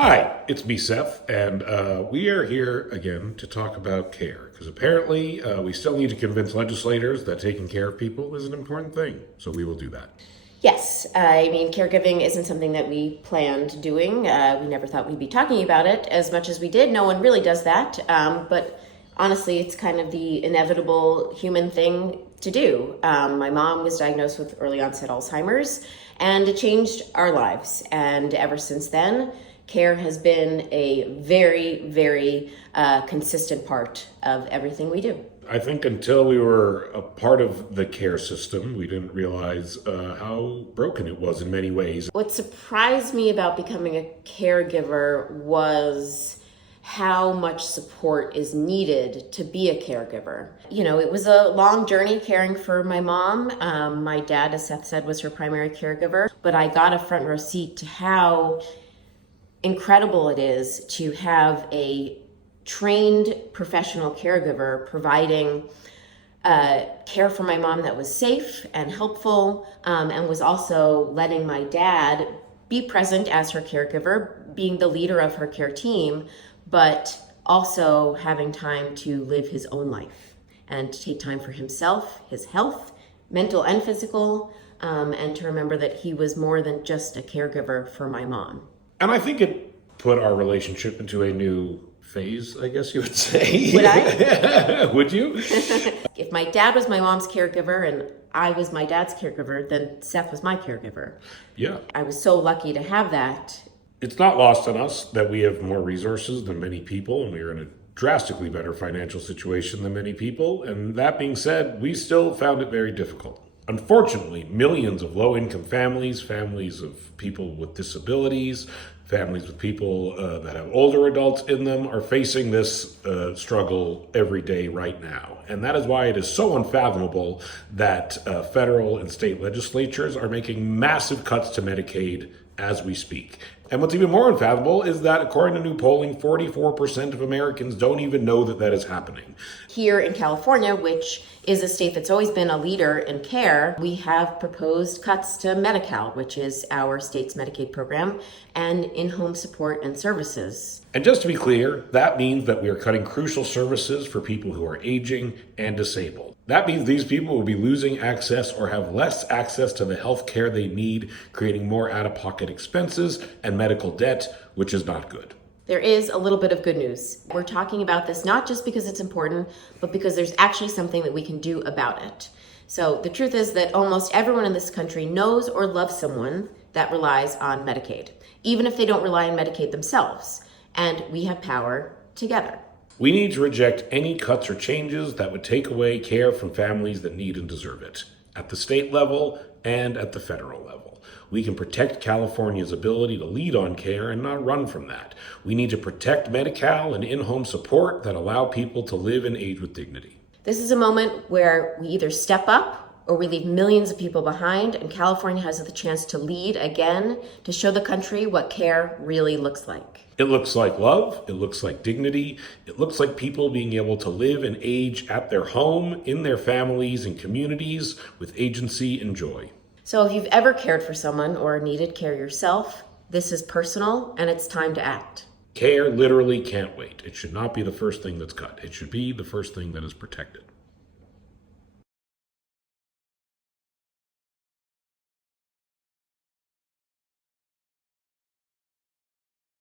Hi, it's me, Seth, and we are here again to talk about care because apparently we still need to convince legislators that taking care of people is an important thing. So we will do that. Yes, I mean, caregiving isn't something that we planned doing. We never thought we'd be talking about it as much as we did. No one really does that. But honestly, it's kind of the inevitable human thing to do. My mom was diagnosed with early onset Alzheimer's, and it changed our lives. And ever since then, care has been a very, very consistent part of everything we do. I think until we were a part of the care system, we didn't realize how broken it was in many ways. What surprised me about becoming a caregiver was how much support is needed to be a caregiver. You know, it was a long journey caring for my mom. My dad, as Seth said, was her primary caregiver, but I got a front row seat to how incredible it is to have a trained professional caregiver providing care for my mom that was safe and helpful, and was also letting my dad be present as her caregiver, being the leader of her care team, but also having time to live his own life and to take time for himself, his health, mental and physical, and to remember that he was more than just a caregiver for my mom. And I think it put our relationship into a new phase, I guess you would say. Would I? Would you? If my dad was my mom's caregiver and I was my dad's caregiver, then Seth was my caregiver. Yeah. I was so lucky to have that. It's not lost on us that we have more resources than many people, and we are in a drastically better financial situation than many people. And that being said, we still found it very difficult. Unfortunately, millions of low-income families, families of people with disabilities, families with people that have older adults in them are facing this struggle every day right now. And that is why it is so unfathomable that federal and state legislatures are making massive cuts to Medicaid as we speak. And what's even more unfathomable is that, according to new polling, 44% of Americans don't even know that that is happening. Here in California, which is a state that's always been a leader in care, we have proposed cuts to Medi-Cal, which is our state's Medicaid program, and in-home support and services. And just to be clear, that means that we are cutting crucial services for people who are aging and disabled. That means these people will be losing access or have less access to the health care they need, creating more out-of-pocket expenses and medical debt, which is not good. There is a little bit of good news. We're talking about this not just because it's important, but because there's actually something that we can do about it. So the truth is that almost everyone in this country knows or loves someone that relies on Medicaid, even if they don't rely on Medicaid themselves. And we have power together. We need to reject any cuts or changes that would take away care from families that need and deserve it, at the state level and at the federal level. We can protect California's ability to lead on care and not run from that. We need to protect Medi-Cal and in-home support that allow people to live and age with dignity. This is a moment where we either step up or we leave millions of people behind, and California has the chance to lead again, to show the country what care really looks like. It looks like love, it looks like dignity, it looks like people being able to live and age at their home, in their families and communities with agency and joy. So if you've ever cared for someone or needed care yourself, this is personal and it's time to act. Care literally can't wait. It should not be the first thing that's cut. It should be the first thing that is protected.